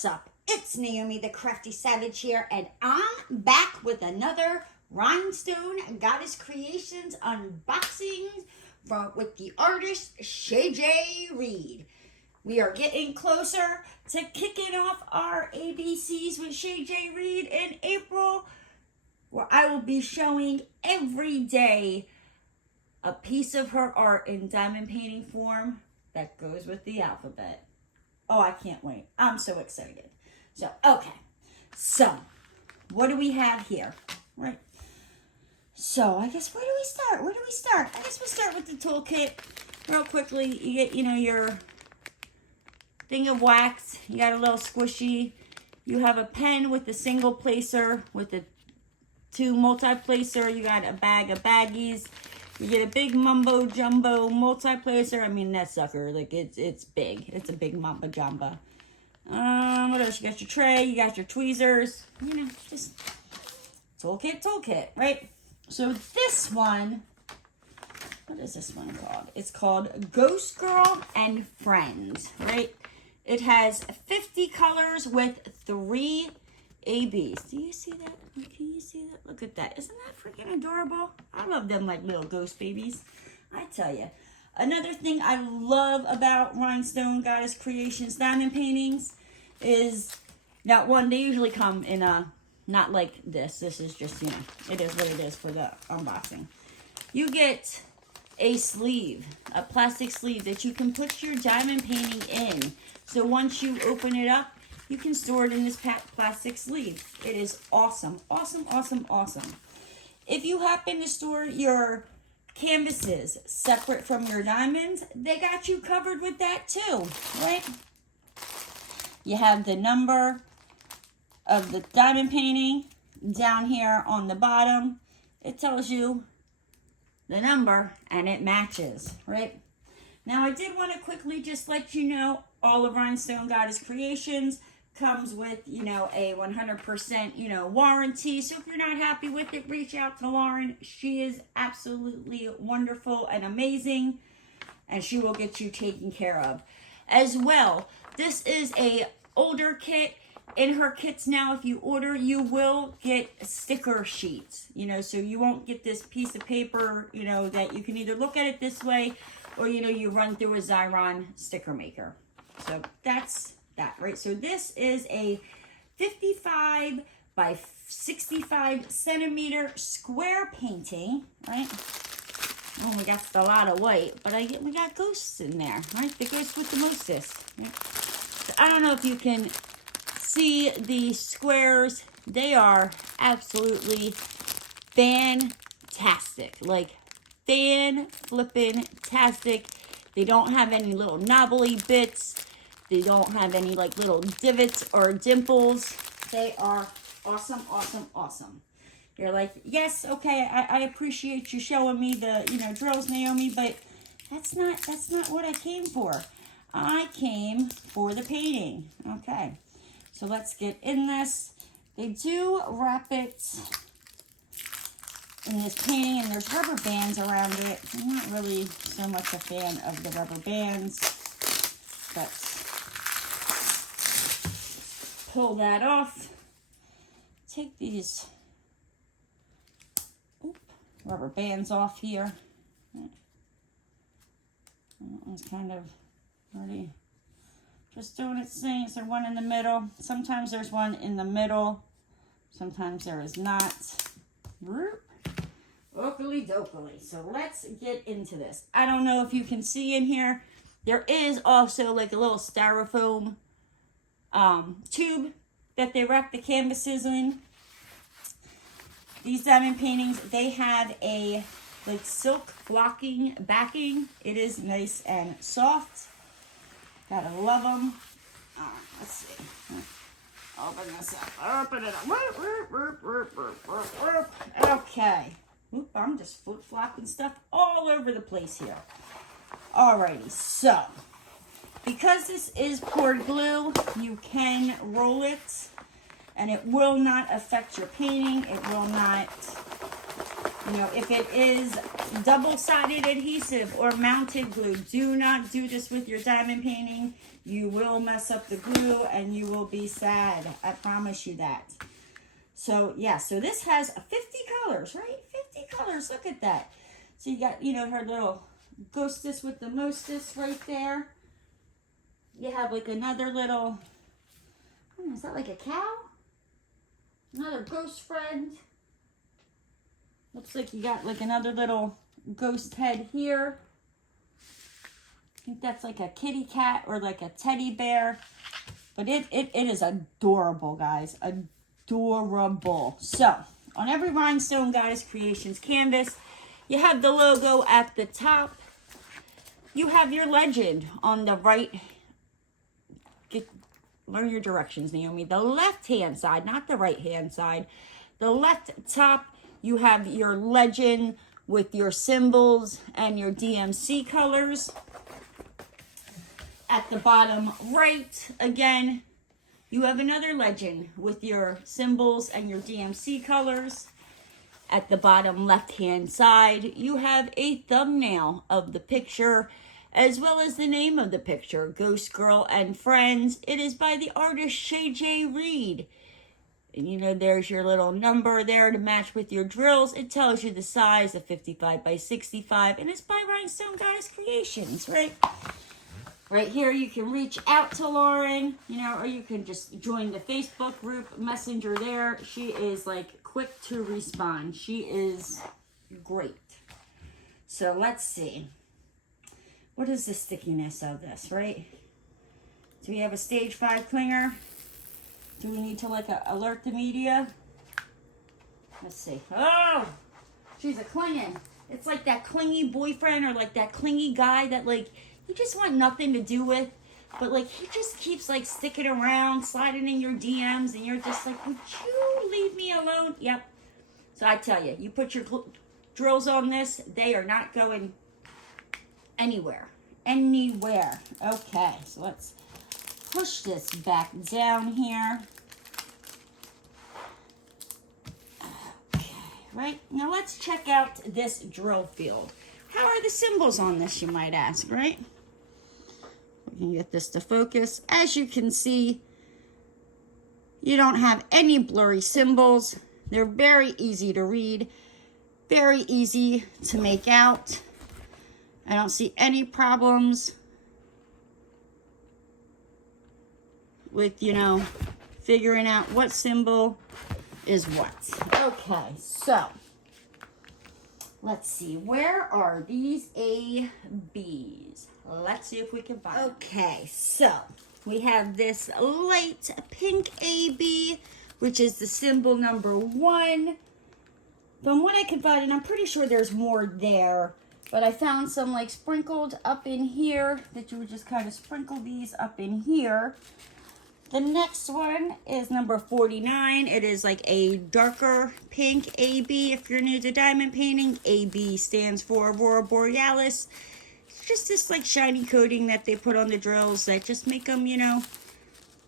What's up? It's Naomi the Crafty Savage here, and I'm back with another Rhinestone Goddess Creations unboxing with the artist Shay Jay-Reed. We are getting closer to kicking off our ABCs with Shay Jay-Reed in April, where I will be showing every day a piece of her art in diamond painting form that goes with the alphabet. Oh, I can't wait. I'm so excited. So, okay. So, what do we have here? Right. So, I guess where do we start? I guess we'll start with the toolkit real quickly. You get, your thing of wax. You got a little squishy. You have a pen with a single placer with a two multi-placer. You got a bag of baggies. You get a big mumbo jumbo multi-placer. I mean, that sucker, like, it's big. It's a big mumbo jumbo. What else? You got your tray. You got your tweezers. Just toolkit, right? So this one, what is this one called? It's called Ghost Girl and Friends, right? It has 50 colors with 3 ABs. Do you see that? Can you see that? Look at that. Isn't that freaking adorable? I love them like little ghost babies. I tell you. Another thing I love about Rhinestone Goddess Creations diamond paintings is, now one, they usually come in a, not like this. This is just, it is what it is for the unboxing. You get a sleeve, a plastic sleeve that you can put your diamond painting in. So once you open it up, you can store it in this plastic sleeve. It is awesome, awesome, awesome, awesome. If you happen to store your canvases separate from your diamonds, they got you covered with that too, right? You have the number of the diamond painting down here on the bottom. It tells you the number and it matches, right? Now I did want to quickly just let you know all of Rhinestone Goddess Creations comes with, a 100%, warranty. So if you're not happy with it, reach out to Lauren. She is absolutely wonderful and amazing, and she will get you taken care of. As well, this is a older kit. In her kits now, if you order, you will get sticker sheets, so you won't get this piece of paper, that you can either look at it this way or, you run through a Xyron sticker maker. So that's that, right? So this is a 55 by 65 centimeter square painting, right? Oh, we got a lot of white, but we got ghosts in there, right? The ghost with the mostest. Right? So I don't know if you can see the squares. They are absolutely fantastic, like fan-flippin-tastic. They don't have any little knobbly bits. They don't have any like little divots or dimples. They are awesome, awesome, awesome. You're like, yes, okay, I appreciate you showing me the, drills, Naomi, but that's not what I came for. I came for the painting. Okay, so let's get in this. They do wrap it in this painting, and there's rubber bands around it. I'm not really so much a fan of the rubber bands, but pull that off. Take these rubber bands off here. That one's kind of already just doing its thing. Is there one in the middle? Sometimes there's one in the middle. Sometimes there is not. Okily dokily. So let's get into this. I don't know if you can see in here. There is also like a little styrofoam tube that they wrap the canvases in. These diamond paintings, they have a like silk blocking backing. It is nice and soft. Gotta love them. Let's see. Open this up. Open it up. Okay. Oop, I'm just flip-flopping stuff all over the place here. Alrighty, so because this is poured glue, you can roll it and it will not affect your painting. It will not, You know, if it is double-sided adhesive or mounted glue, do not do this with your diamond painting. You will mess up the glue and you will be sad. I promise you that. So, yeah, so this has 50 colors, right? 50 colors, look at that. So you got, you know, her little ghostess with the mostess right there. You have like another little, is that like a cow? Another ghost friend. Looks like you got like another little ghost head here. I think that's like a kitty cat or like a teddy bear. But it is adorable, guys. Adorable. So, on every Rhinestone Goddess Creations canvas, you have the logo at the top. You have your legend on the right. Learn your directions, Naomi. The left-hand side, not the right-hand side. The left top, you have your legend with your symbols and your DMC colors. At the bottom right, again, you have another legend with your symbols and your DMC colors. At the bottom left-hand side, you have a thumbnail of the picture, as well as the name of the picture, Ghost Girl and Friends. It is by the artist Shay Jay-Reed. And you know, there's your little number there to match with your drills. It tells you the size of 55 by 65, and it's by Rhinestone Goddess Creations, right? Right here, you can reach out to Lauren, you know, or you can just join the Facebook group messenger there. She is like quick to respond. She is great. So let's see. What is the stickiness of this, right? Do we have a stage 5 clinger? Do we need to like alert the media? Let's see. Oh, she's a clinging. It's like that clingy boyfriend or like that clingy guy that like you just want nothing to do with, but like he just keeps like sticking around, sliding in your DMs, and you're just like, would you leave me alone? Yep. So I tell you, you put your drills on this, they are not going anywhere. Okay, so let's push this back down here. Okay, right? Now let's check out this drill field. How are the symbols on this, you might ask, right? We can get this to focus. As you can see, you don't have any blurry symbols. They're very easy to read, very easy to make out. I don't see any problems with, you know, figuring out what symbol is what. Okay, so let's see. Where are these ABs? Let's see if we can find them. Okay, so we have this light pink AB, which is the symbol number 1. From what I could find, and I'm pretty sure there's more there, but I found some like sprinkled up in here that you would just kind of sprinkle these up in here. The next one is number 49. It is like a darker pink AB. If you're new to diamond painting, AB stands for Aurora Borealis. It's just this like shiny coating that they put on the drills that just make them, you know,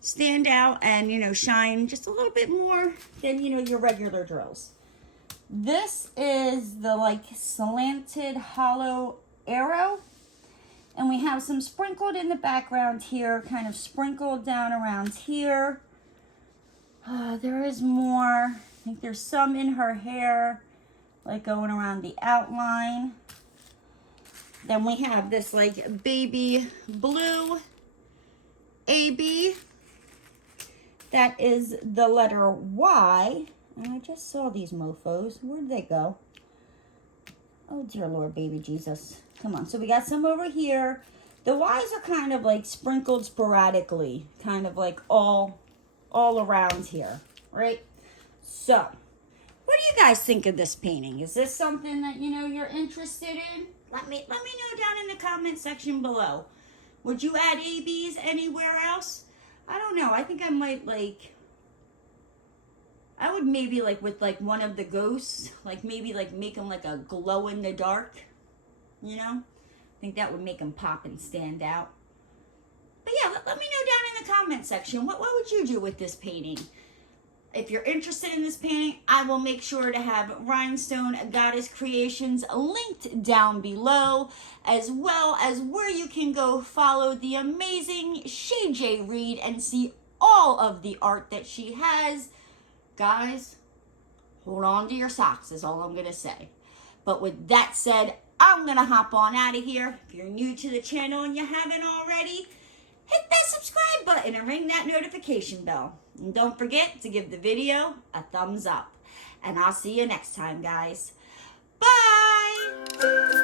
stand out and, you know, shine just a little bit more than, you know, your regular drills. This is the like slanted hollow arrow. And we have some sprinkled in the background here, kind of sprinkled down around here. There is more. I think there's some in her hair, like going around the outline. Then we have this like baby blue AB. That is the letter Y. And I just saw these mofos. Where'd they go? Oh, dear Lord, baby Jesus. Come on. So we got some over here. The Y's are kind of like sprinkled sporadically. Kind of like all around here. Right? So, what do you guys think of this painting? Is this something that, you know, you're interested in? Let me know down in the comment section below. Would you add ABs anywhere else? I don't know. I think I might like... I would maybe like with like one of the ghosts, like maybe like make them like a glow in the dark, you know? I think that would make them pop and stand out. But yeah, let me know down in the comment section. What would you do with this painting? if you're interested in this painting, I will make sure to have Rhinestone Goddess Creations linked down below, as well as where you can go follow the amazing Shay Jay-Reed and see all of the art that she has. Guys, hold on to your socks is all I'm going to say. But with that said, I'm going to hop on out of here. If you're new to the channel and you haven't already, hit that subscribe button and ring that notification bell. And don't forget to give the video a thumbs up. And I'll see you next time, guys. Bye!